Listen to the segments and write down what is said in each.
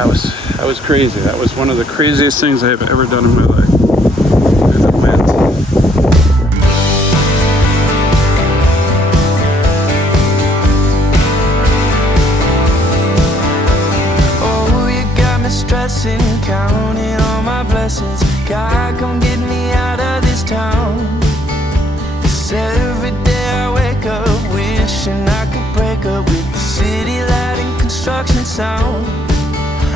That was crazy. That was one of the craziest things I've ever done in my life. And it went. Oh, you got me stressing, counting all my blessings. God, come get me out of this town. 'Cause every day I wake up wishing I could break up with the city light and construction sound.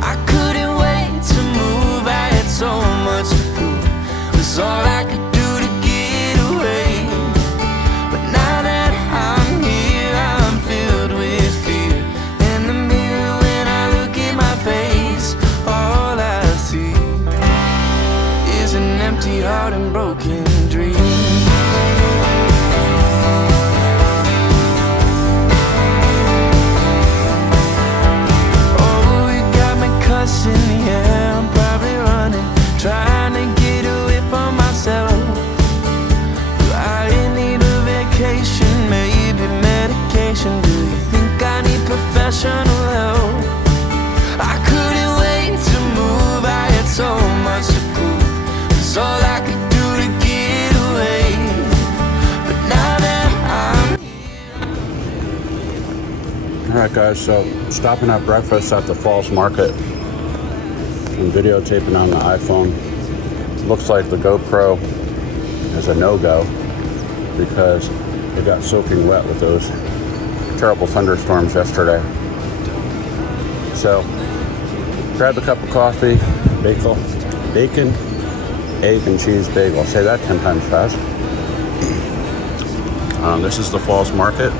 I couldn't wait to move, I had so much to prove. It was all I could do to get away. But now that I'm here, I'm filled with fear. In the mirror when I look at my face, all I see is an empty heart and broken dreams. Yeah, I'm probably running, trying to get away from myself. Do I need a vacation, maybe medication? Do you think I need professional help? I couldn't wait to move, I had so much to prove. It's all I could do to get away. But now that I'm here. Alright guys, so stopping at breakfast at the Falls Market. I'm videotaping on the iPhone. Looks like the GoPro is a no-go because it got soaking wet with those terrible thunderstorms yesterday. So, grabbed a cup of coffee, bacon, egg and cheese bagel. Say that 10 times fast. This is the Falls Market,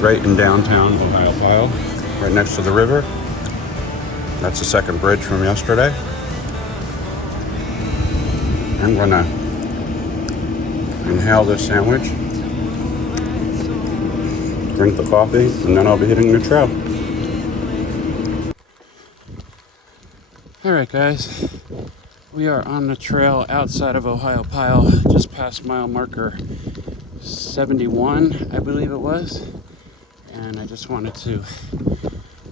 right in downtown Ohiopyle, right next to the river. That's the second bridge from yesterday. I'm gonna inhale this sandwich, drink the coffee, and then I'll be hitting the trail. All right, guys. We are on the trail outside of Ohiopyle, just past mile marker 71, I believe it was. And I just wanted to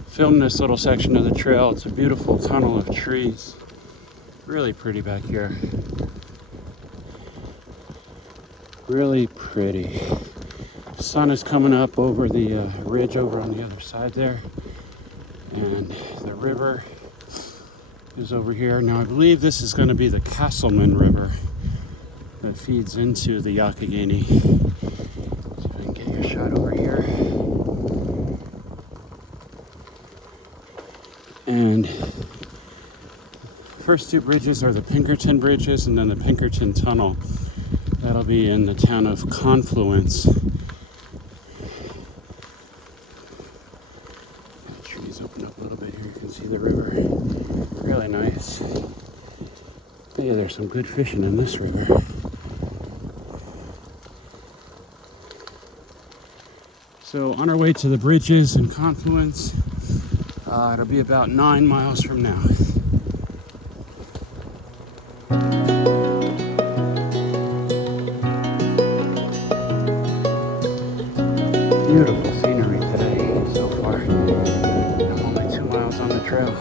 film this little section of the trail. It's a beautiful tunnel of trees. Really pretty back here. Really pretty. The sun is coming up over the ridge over on the other side there. And the river is over here. Now I believe this is going to be the Castleman River that feeds into the Allegheny. So if I can get your shot over here. And first two bridges are the Pinkerton bridges and then the Pinkerton Tunnel. That'll be in the town of Confluence. The trees open up a little bit here. You can see the river. Really nice. Hey, there's some good fishing in this river. So on our way to the bridges in Confluence. It'll be about 9 miles from now. Beautiful scenery today so far. I'm only 2 miles on the trail.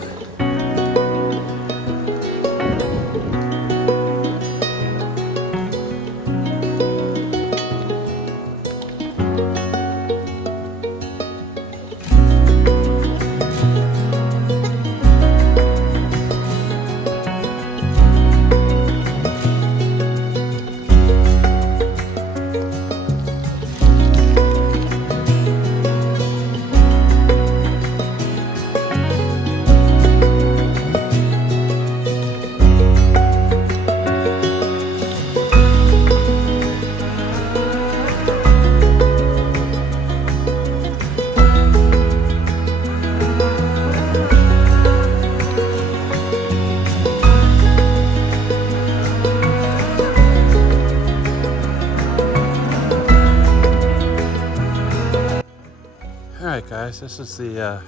Alright guys, this is the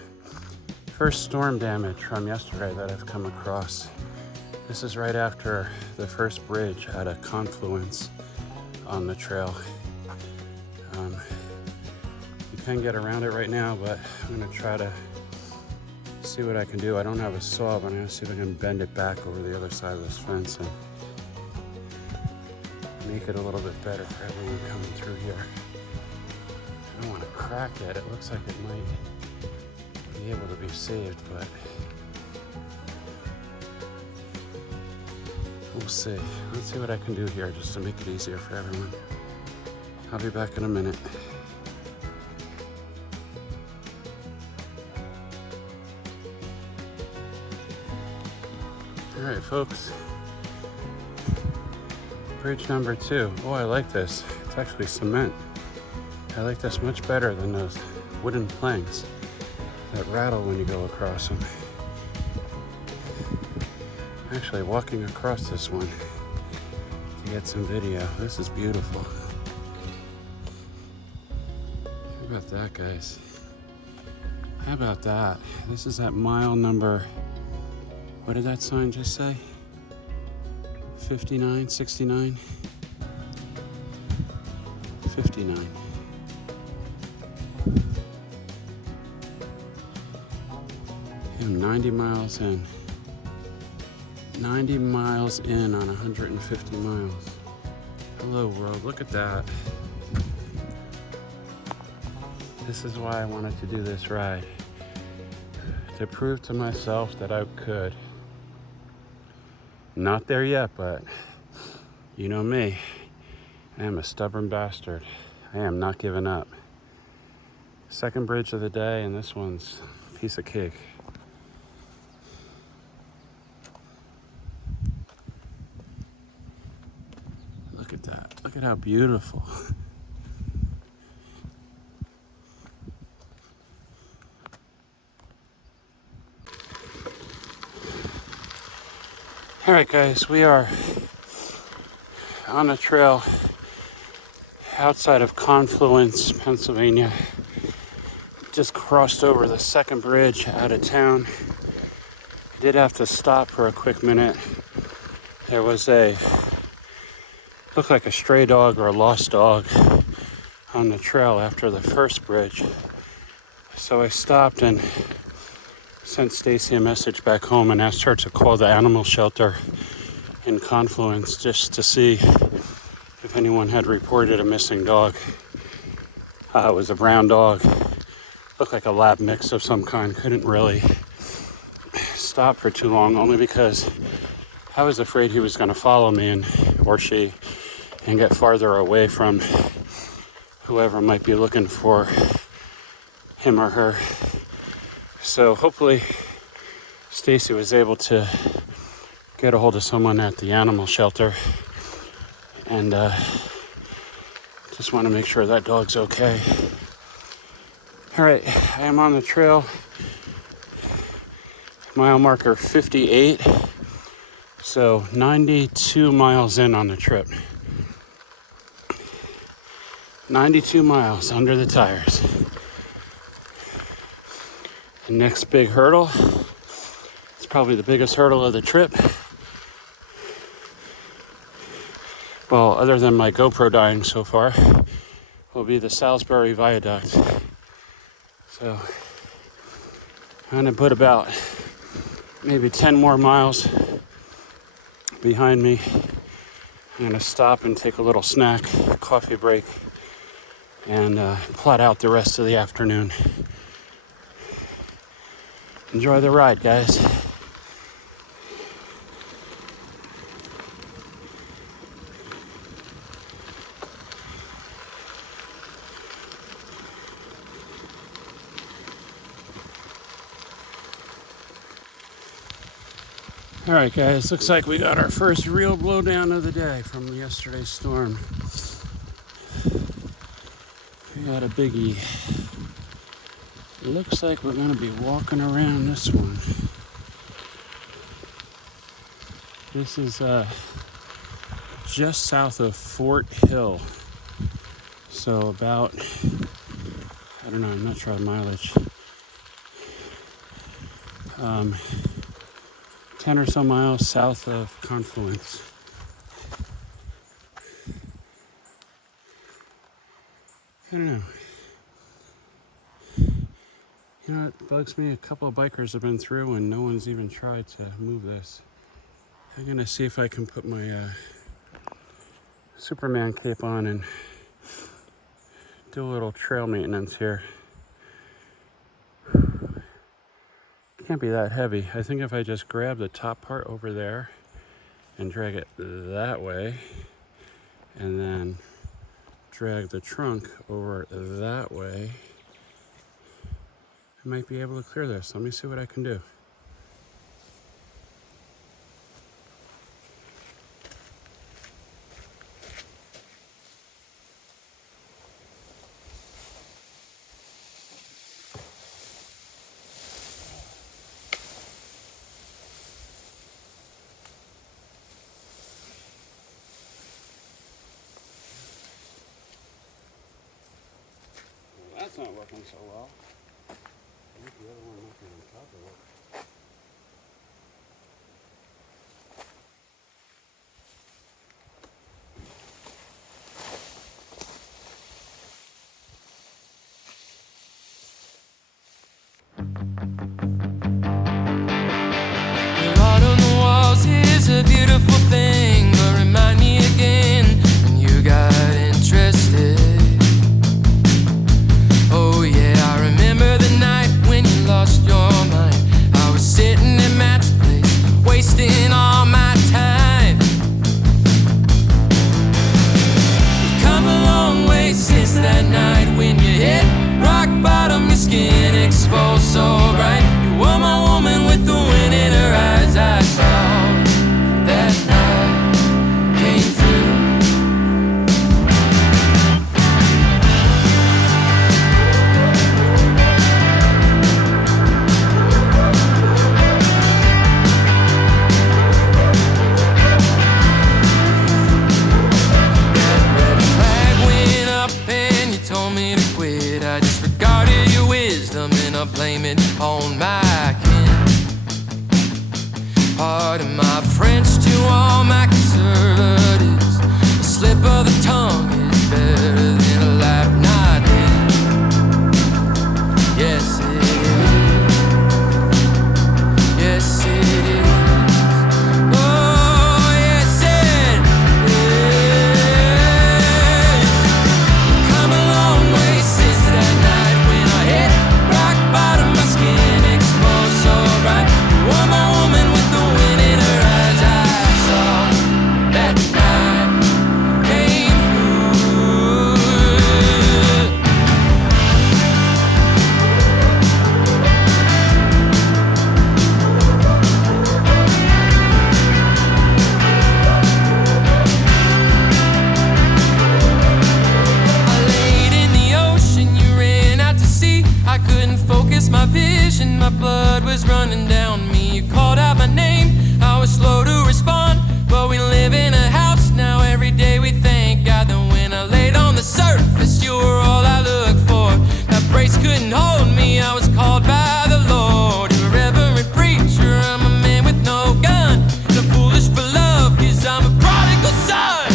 first storm damage from yesterday that I've come across. This is right after the first bridge at a confluence on the trail. You can get around it right now, but I'm going to try to see what I can do. I don't have a saw, but I'm gonna see if I can bend it back over the other side of this fence and make it a little bit better for everyone coming through here. I don't want to crack it. It looks like it might be able to be saved, but we'll see. Let's see what I can do here just to make it easier for everyone. I'll be back in a minute. All right, folks. Bridge number 2. Oh, I like this. It's actually cement. I like this much better than those wooden planks that rattle when you go across them. Actually, walking across this one to get some video. This is beautiful. How about that, guys? How about that? This is at mile number, what did that sign just say? 59, 69? 59. I'm 90 miles in. 90 miles in on 150 miles. Hello world, look at that. This is why I wanted to do this ride. To prove to myself that I could. Not there yet, but you know me. I am a stubborn bastard. I am not giving up. Second bridge of the day, and this one's a piece of cake. Look at that. Look at how beautiful. All right, guys, we are on a trail outside of Confluence, Pennsylvania. Just crossed over the second bridge out of town. I did have to stop for a quick minute. There was looked like a stray dog or a lost dog on the trail after the first bridge. So I stopped and sent Stacy a message back home and asked her to call the animal shelter in Confluence just to see if anyone had reported a missing dog. It was a brown dog. Looked like a lab mix of some kind. Couldn't really stop for too long, only because I was afraid he was going to follow me or she and get farther away from whoever might be looking for him or her. So hopefully Stacy was able to get a hold of someone at the animal shelter, and just want to make sure that dog's okay. All right, I am on the trail, mile marker 58, so 92 miles in on the trip. 92 miles under the tires. The next big hurdle, it's probably the biggest hurdle of the trip. Well, other than my GoPro dying so far, will be the Salisbury Viaduct. So I'm gonna put about maybe 10 more miles behind me. I'm gonna stop and take a little snack, coffee break, and plot out the rest of the afternoon. Enjoy the ride, guys. All right, guys, looks like we got our first real blowdown of the day from yesterday's storm. We got a biggie. Looks like we're gonna be walking around this one. This is just south of Fort Hill. So about, I don't know, I'm not sure of the mileage. 10 or so miles south of Confluence. I don't know. You You know what bugs me? A couple of bikers have been through and no one's even tried to move this. I'm gonna see if I can put my Superman cape on and do a little trail maintenance here. Can't be that heavy. I think if I just grab the top part over there and drag it that way, and then drag the trunk over that way, I might be able to clear this. Let me see what I can do. That's not working so well. I think the other one might be on top of it. Your art on the walls is a beautiful thing, but remind me again when you got interested. Oh yeah, I remember the night when you lost your mind. I was sitting at Matt's place, wasting all my time. You've come a long way since that night when you hit rock bottom, your skin exposed so bright. You were my woman with the wind in her eyes. I saw that night came through. That red flag went up and you told me to quit. I disregarded your wisdom and I blame it on my kin. Pardon my French to all my conservatives. A slip of the tongue is better than a laugh not lived. Yes it is. Yes it is. Oh yes it is. Come a long way since that night when I hit rock bottom, my skin exposed so bright. You were my woman with the wind in her eyes. I saw that night came through. I laid in the ocean, you ran out to sea. I couldn't focus my vision, my blood was running down me. You called out my name, I was slow to respond. But we live in a house now, every day we thank God that when I laid on the surface, you were all I looked for. That brace couldn't hold me, I was called by the Lord. You're a reverend preacher, I'm a man with no gun. And I'm foolish for love, 'cause I'm a prodigal son.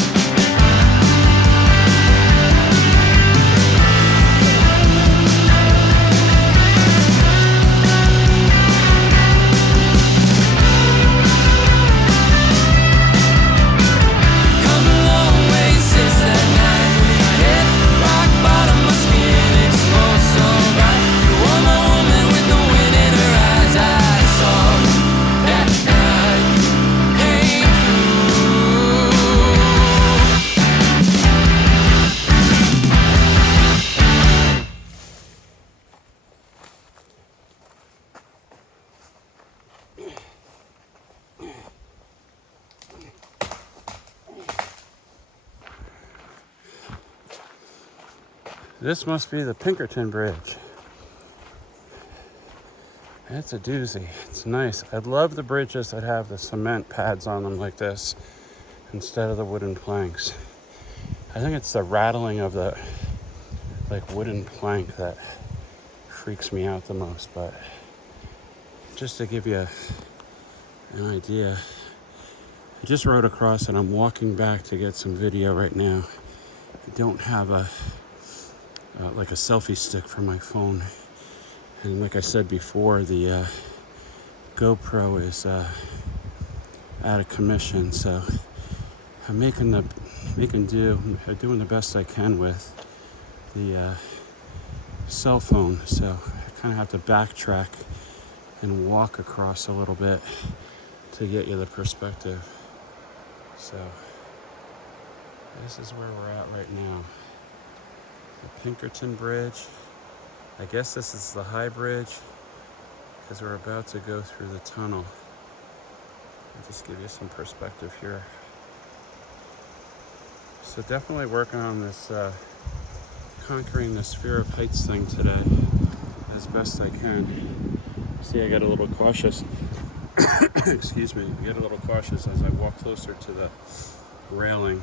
Come a long way since that night when I hit rock bottom, my skin exposed so bright. You were my woman with the wind in her eyes. I saw that night came through. This must be the Pinkerton Bridge. That's a doozy. It's nice. I love the bridges that have the cement pads on them like this instead of the wooden planks. I think it's the rattling of the wooden plank that freaks me out the most, but just to give you an idea, I just rode across and I'm walking back to get some video right now. I don't have a like a selfie stick for my phone, And like I said before, the GoPro is out of commission, so I'm doing the best I can with the cell phone. So I kind of have to backtrack and walk across a little bit to get you the perspective. So this is where we're at right now. The Pinkerton Bridge. I guess this is the high bridge because we're about to go through the tunnel. I'll just give you some perspective here. So definitely working on this, conquering this fear of heights thing today as best I can. See, I got a little cautious. Excuse me. I get a little cautious as I walk closer to the railing.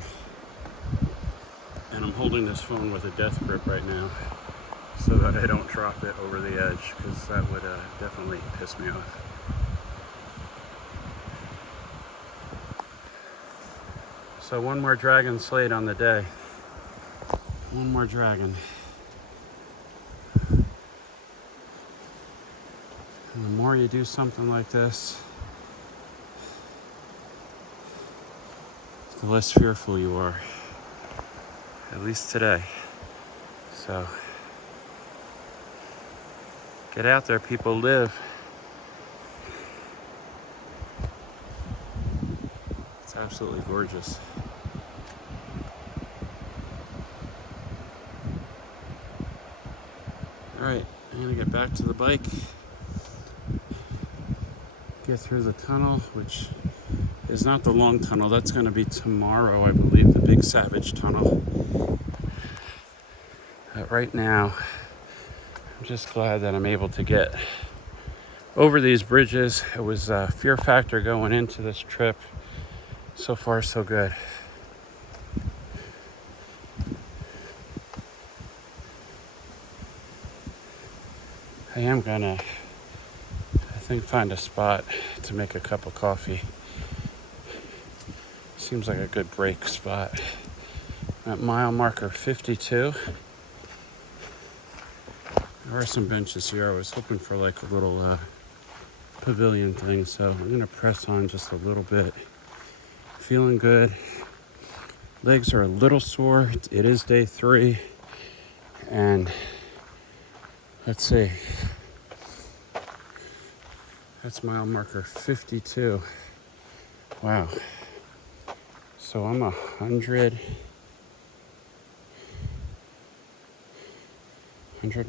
And I'm holding this phone with a death grip right now so that I don't drop it over the edge, because that would definitely piss me off. So one more dragon slayed on the day. One more dragon. And the more you do something like this, the less fearful you are. At least today. So get out there, people. Live. It's absolutely gorgeous. Alright, I'm gonna get back to the bike, get through the tunnel, which is not the long tunnel. That's gonna be tomorrow, I believe, the Big Savage Tunnel. But right now, I'm just glad that I'm able to get over these bridges. It was a fear factor going into this trip. So far, so good. I am gonna, I think, find a spot to make a cup of coffee. Seems like a good break spot. At mile marker 52. There are some benches here. I was hoping for like a little pavilion thing, so I'm gonna press on just a little bit. Feeling good. Legs are a little sore. It is day 3, and let's see. That's mile marker 52. Wow. So I'm 100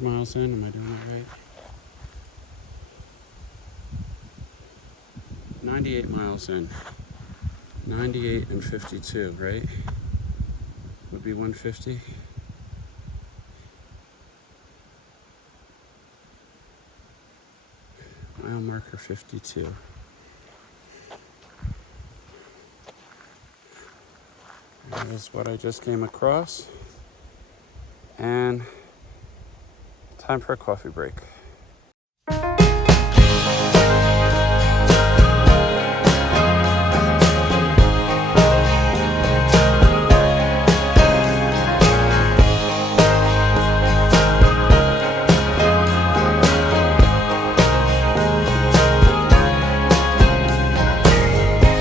miles in. Am I doing that right? 98 miles in. 98 and 52, right? Would be 150. Mile marker 52. That is what I just came across. And time for a coffee break.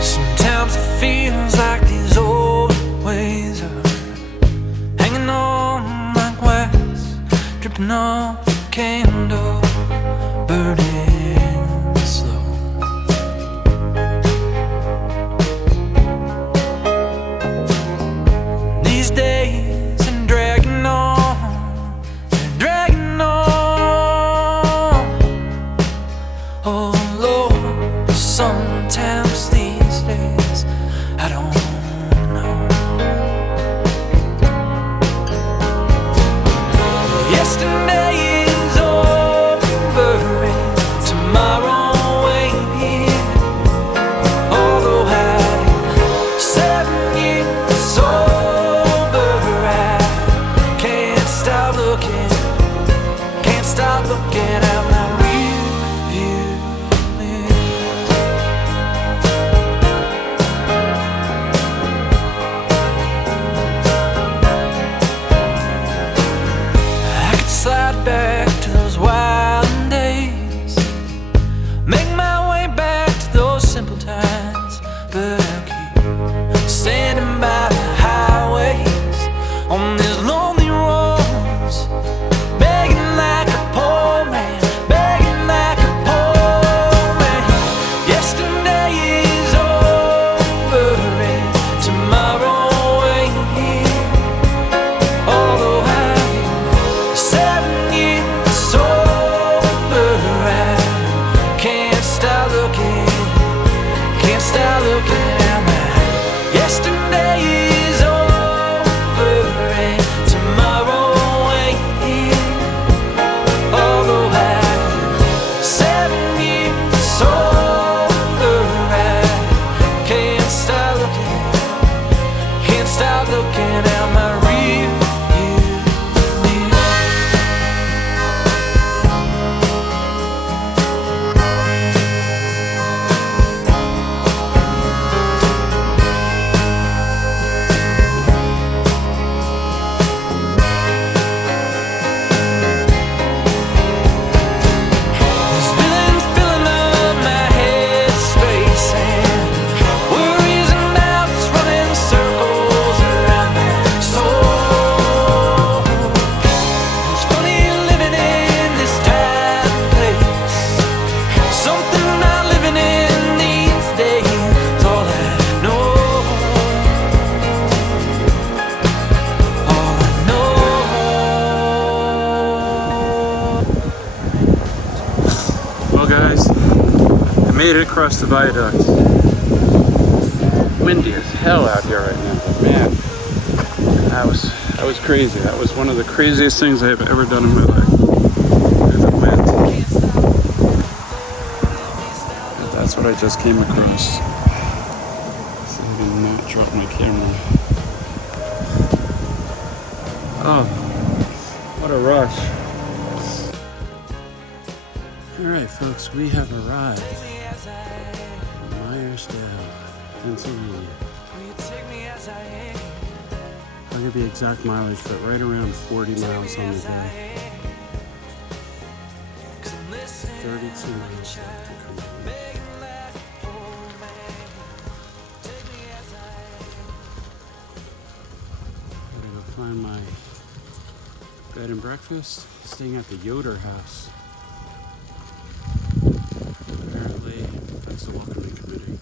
Sometimes it feels like these old ways are hanging on like wax, dripping off the candle, burning slow. These days and dragging on, they're dragging on. Oh Lord, sometimes these days I don't know. Yesterday is over and tomorrow ain't here. Although I'm 7 years sober, I can't stop looking out my rear view mirror. Made it across the viaduct. Windy as hell out here right now, but man, that was crazy. That was one of the craziest things I have ever done in my life. And the wind. And that's what I just came across. So I did not drop my camera. Oh, what a rush. Alright folks, we have arrived in Meyersdale, Pennsylvania. I'll give you the exact mileage, but right around 40 miles on the day. 32 miles. I'm gonna go find my bed and breakfast, staying at the Yoder house. Apparently, that's the welcoming committee.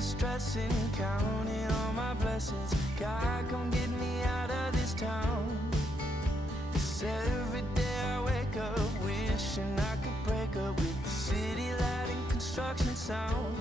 Stressing, counting all my blessings. God, come get me out of this town. 'Cause every day I wake up wishing I could break up with the city light and construction sound.